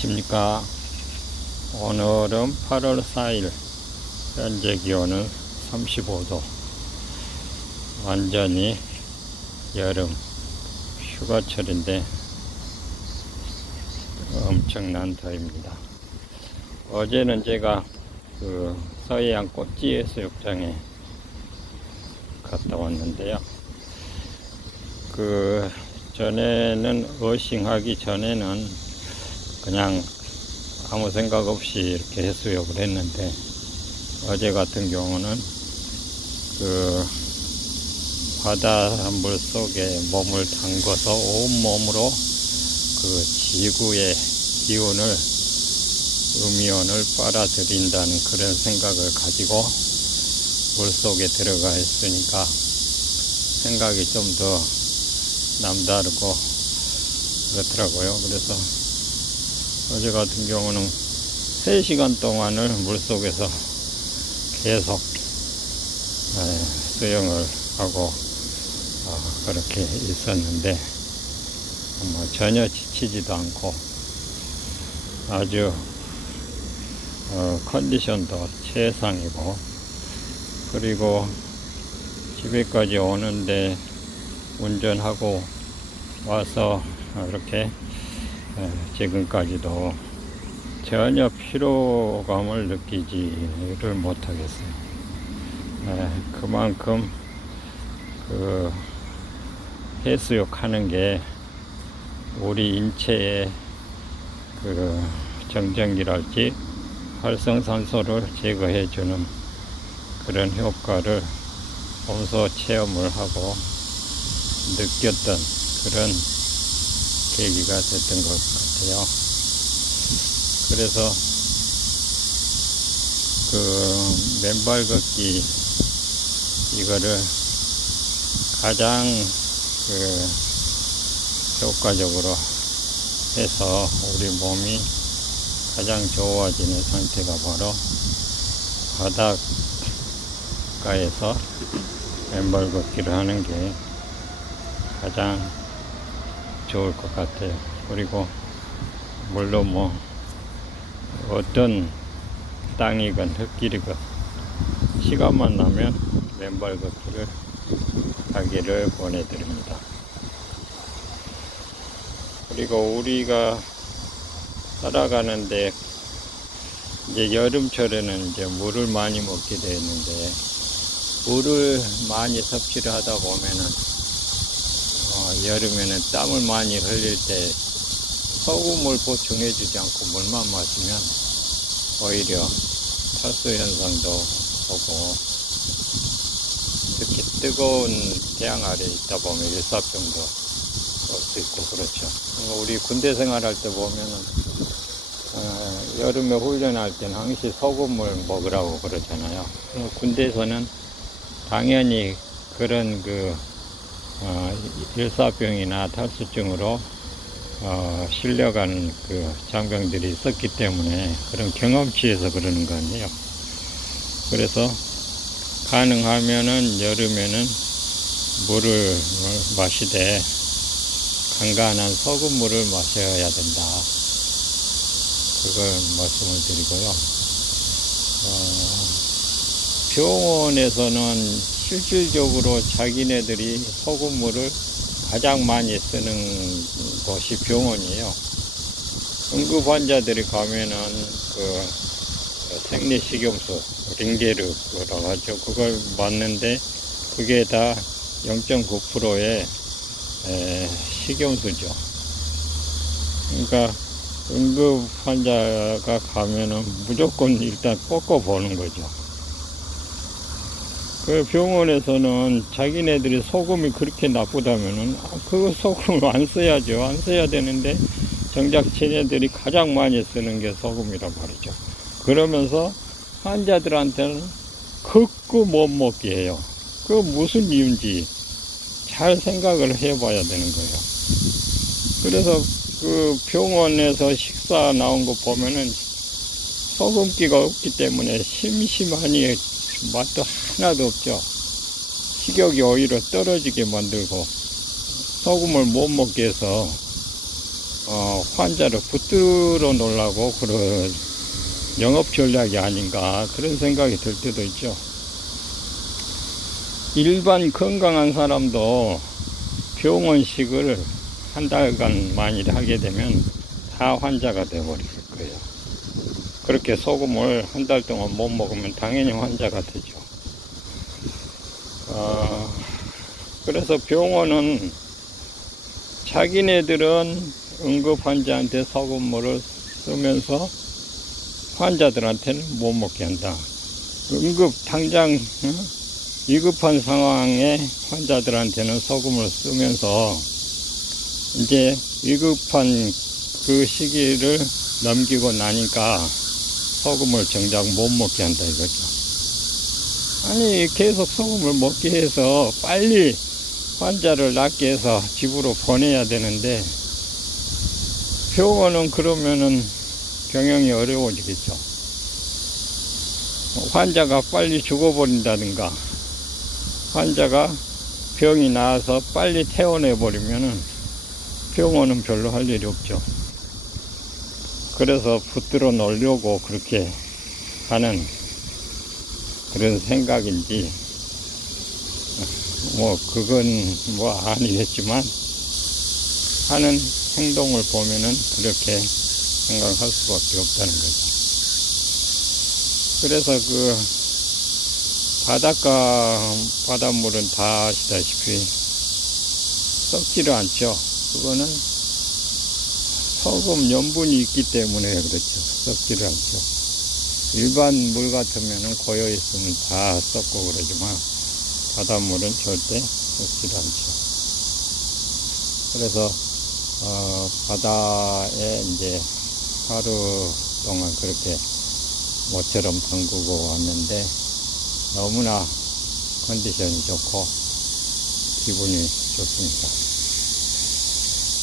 안녕하십니까. 오늘은 8월 4일, 현재 기온은 35도. 완전히 여름 휴가철인데 엄청난 더위입니다. 어제는 제가 그 서해안 꽃지 해수욕장에 갔다 왔는데요. 그 전에는 어싱하기 전에는 그냥 아무 생각 없이 이렇게 해수욕을 했는데 어제 같은 경우는 그 바닷물 속에 몸을 담궈서 온몸으로 그 지구의 기운을 음이온을 빨아들인다는 그런 생각을 가지고 물 속에 들어가 있으니까 생각이 좀 더 남다르고 그렇더라고요. 그래서 어제 같은 경우는 3시간 동안을 물 속에서 계속 에, 수영을 하고 어, 그렇게 있었는데 뭐 전혀 지치지도 않고 아주 어, 컨디션도 최상이고 그리고 집에까지 오는데 운전하고 와서 이렇게 에, 지금까지도 전혀 피로감을 느끼지를 못하겠어요. 에, 그만큼 그 해수욕 하는 게 우리 인체에 그 정전기랄지 활성산소를 제거해 주는 그런 효과를 몸소 체험을 하고 느꼈던 그런 계기가 됐던 것 같아요. 그래서 그 맨발 걷기 이거를 가장 그 효과적으로 해서 우리 몸이 가장 좋아지는 상태가 바로 바닷가에서 맨발 걷기를 하는 게 가장 좋을 것 같아요. 그리고 물론 뭐 어떤 땅이건 흙길이건 시간만 나면 맨발 걷기를 하기를 권해드립니다. 그리고 우리가 살아가는데 이제 여름철에는 이제 물을 많이 먹게 되는데 물을 많이 섭취를 하다 보면은 어, 여름에는 땀을 많이 흘릴 때 소금을 보충해주지 않고 물만 마시면 오히려 탈수 현상도 오고 특히 뜨거운 태양 아래 있다 보면 일사병도 올 수 있고 그렇죠. 우리 군대 생활할 때 보면은 어, 여름에 훈련할 때는 항시 소금을 먹으라고 그러잖아요. 어, 군대에서는 당연히 그런 그 어, 일사병이나 탈수증으로 어, 실려가는 그 장병들이 있었기 때문에 그런 경험치에서 그러는 거 아니에요. 그래서 가능하면은 여름에는 물을 마시되 간간한 소금물을 마셔야 된다. 그걸 말씀을 드리고요. 어, 병원에서는 실질적으로 자기네들이 소금물을 가장 많이 쓰는 곳이 병원이에요. 응급 환자들이 가면은 그 생리식염수, 링게르라고 하죠. 그걸 맞는데 그게 다 0.9%의 식염수죠. 그러니까 응급 환자가 가면은 무조건 일단 꺾어 보는 거죠. 그 병원에서는 자기네들이 소금이 그렇게 나쁘다면은 아, 그 소금을 안 써야죠. 안 써야 되는데 정작 쟤네들이 가장 많이 쓰는 게 소금이란 말이죠. 그러면서 환자들한테는 극구 못 먹게 해요. 그 무슨 이유인지 잘 생각을 해봐야 되는 거예요. 그래서 그 병원에서 식사 나온 거 보면은 소금기가 없기 때문에 심심하니 맛도 하나도 없죠. 식욕이 오히려 떨어지게 만들고 소금을 못 먹게 해서 어, 환자를 붙들어 놓으려고 그런 영업 전략이 아닌가 그런 생각이 들 때도 있죠. 일반 건강한 사람도 병원식을 한 달간 만일 하게 되면 다 환자가 되어버릴 거예요. 그렇게 소금을 한 달 동안 못 먹으면 당연히 환자가 되죠. 어, 그래서 병원은 자기네들은 응급 환자한테 소금물을 쓰면서 환자들한테는 못 먹게 한다. 응급 당장 어? 위급한 상황에 환자들한테는 소금을 쓰면서 이제 위급한 그 시기를 넘기고 나니까 소금을 정작 못 먹게 한다 이거죠. 아니 계속 소금을 먹게 해서 빨리 환자를 낫게 해서 집으로 보내야 되는데 병원은 그러면은 경영이 어려워지겠죠. 환자가 빨리 죽어버린다든가 환자가 병이 나아서 빨리 퇴원해 버리면은 병원은 별로 할 일이 없죠. 그래서 붙들어 놓으려고 그렇게 하는 그런 생각인지, 뭐, 그건 뭐 아니겠지만, 하는 행동을 보면은 그렇게 생각할 수밖에 없다는 거죠. 그래서 그, 바닷가, 바닷물은 다 아시다시피 썩지를 않죠. 그거는 소금 염분이 있기 때문에 그렇죠. 썩지를 않죠. 일반 물 같으면은 고여 있으면 다 썩고 그러지만 바닷물은 절대 썩지를 않죠. 그래서 어, 바다에 이제 하루 동안 그렇게 모처럼 담그고 왔는데 너무나 컨디션이 좋고 기분이 좋습니다.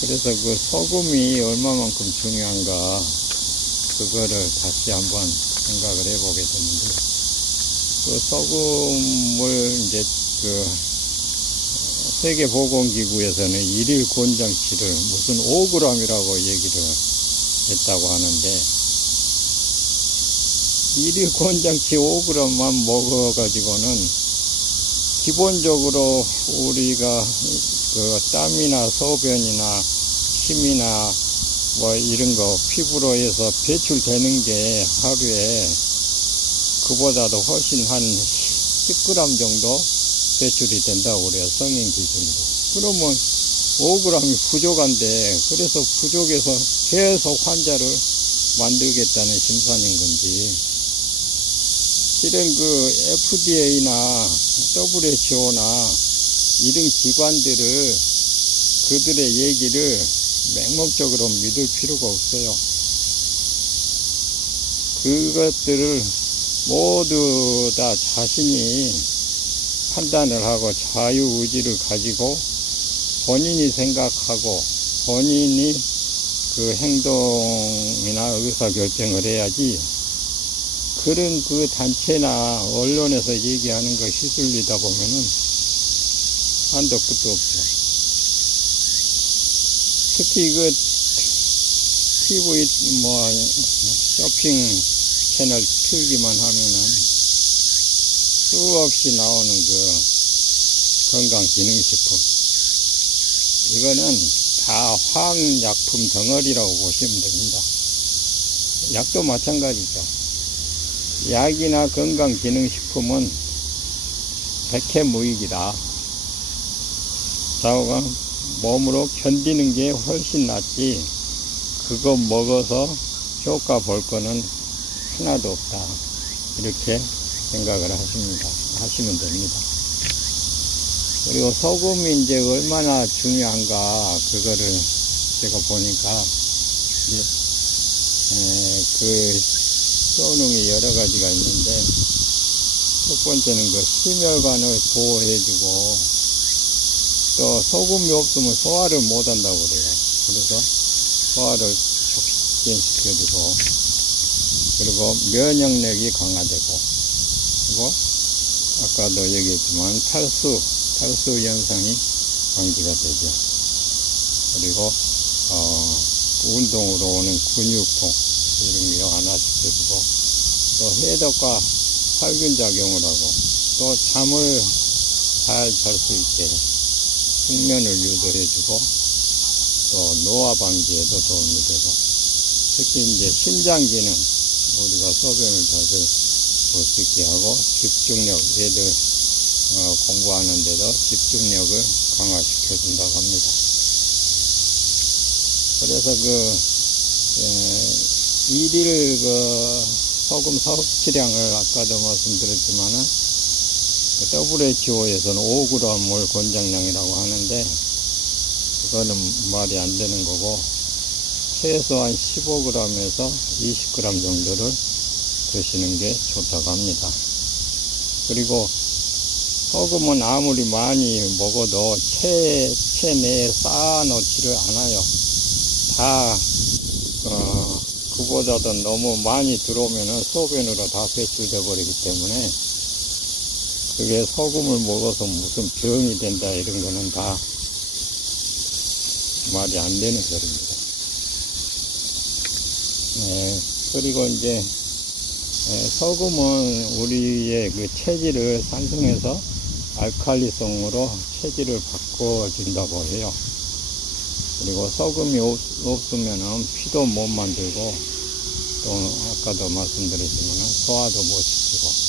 그래서 그 소금이 얼마만큼 중요한가 그거를 다시 한번 생각을 해보게 되는데 그 소금을 이제 그 세계보건기구에서는 일일 권장치를 무슨 5g이라고 얘기를 했다고 하는데 일일 권장치 5g만 먹어가지고는 기본적으로 우리가 그 땀이나 소변이나 침이나 뭐 이런 거 피부로 해서 배출되는 게 하루에 그보다도 훨씬 한 10g 정도 배출이 된다고 그래요. 성인 기준으로. 그러면 5g이 부족한데 그래서 부족해서 계속 환자를 만들겠다는 심산인 건지 실은 그 FDA나 WHO나 이런 기관들을 그들의 얘기를 맹목적으로 믿을 필요가 없어요. 그것들을 모두 다 자신이 판단을 하고 자유의지를 가지고 본인이 생각하고 본인이 그 행동이나 의사결정을 해야지 그런 그 단체나 언론에서 얘기하는 거 휘둘리다 보면은 한도 끝도 없죠. 특히 그 TV 뭐 쇼핑 채널 틀기만 하면은 수없이 나오는 그 건강기능식품. 이거는 다 화학약품 덩어리라고 보시면 됩니다. 약도 마찬가지죠. 약이나 건강기능식품은 백해무익이다. 자오가 몸으로 견디는 게 훨씬 낫지. 그거 먹어서 효과 볼 거는 하나도 없다. 이렇게 생각을 하십니다. 하시면 됩니다. 그리고 소금이 이제 얼마나 중요한가, 그거를 제가 보니까, 이제, 에, 그, 효능이 여러 가지가 있는데, 첫 번째는 그 심혈관을 보호해주고, 또 소금이 없으면 소화를 못 한다고 그래요. 그래서 소화를 촉진시켜주고, 그리고 면역력이 강화되고, 그리고 아까도 얘기했지만 탈수, 탈수 현상이 방지가 되죠. 그리고, 어, 운동으로 오는 근육통 이런 게 완화시켜주고 또 해독과 살균 작용을 하고 또 잠을 잘 잘 수 있게 숙면을 유도해주고 또 노화 방지에도 도움이 되고 특히 이제 신장 기능 우리가 소변을 자주 볼 수 있게 하고 집중력 애들 어, 공부하는데도 집중력을 강화시켜 준다고 합니다. 그래서 그 에, 일일 그 소금 섭취량을 아까도 말씀드렸지만은 그 WHO에서는 5g을 권장량이라고 하는데 그거는 말이 안 되는 거고 최소한 15g에서 20g 정도를 드시는 게 좋다고 합니다. 그리고 소금은 아무리 많이 먹어도 체, 체 내에 쌓아놓지를 않아요. 다, 어, 그보다도 너무 많이 들어오면은 소변으로 다 배출돼 버리기 때문에 그게 소금을 먹어서 무슨 병이 된다 이런 거는 다 말이 안 되는 소리입니다. 네, 그리고 이제 에, 소금은 우리의 그 체질을 산성해서 알칼리성으로 체질을 바꿔준다고 해요. 그리고 소금이 없, 없으면은 피도 못 만들고 또 아까도 말씀드렸지만 소화도 못 시키고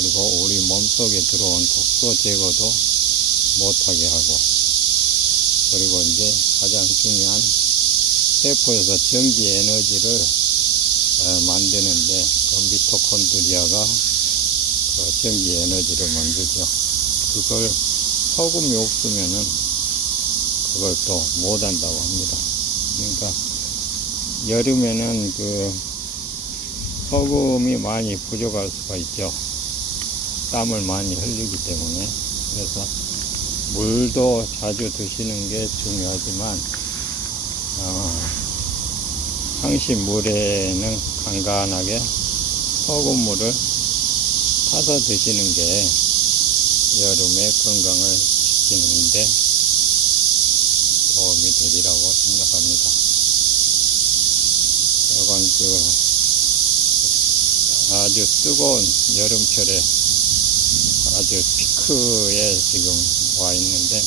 그리고 우리 몸속에 들어온 독소 제거도 못하게 하고 그리고 이제 가장 중요한 세포에서 전기 에너지를 어, 만드는데 그 미토콘드리아가 그 전기 에너지를 만들죠. 그걸 소금이 없으면은 그걸 또 못한다고 합니다. 그러니까 여름에는 그 소금이 많이 부족할 수가 있죠. 땀을 많이 흘리기 때문에 그래서 물도 자주 드시는 게 중요하지만 어, 항시 물에는 간간하게 소금물을 타서 드시는 게 여름에 건강을 지키는데 도움이 되리라고 생각합니다. 이건 그 아주 뜨거운 여름철에 아주 피크에 지금 와 있는데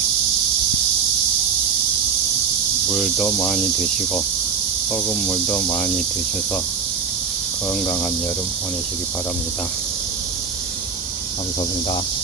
물도 많이 드시고 소금물도 많이 드셔서 건강한 여름 보내시기 바랍니다. 감사합니다.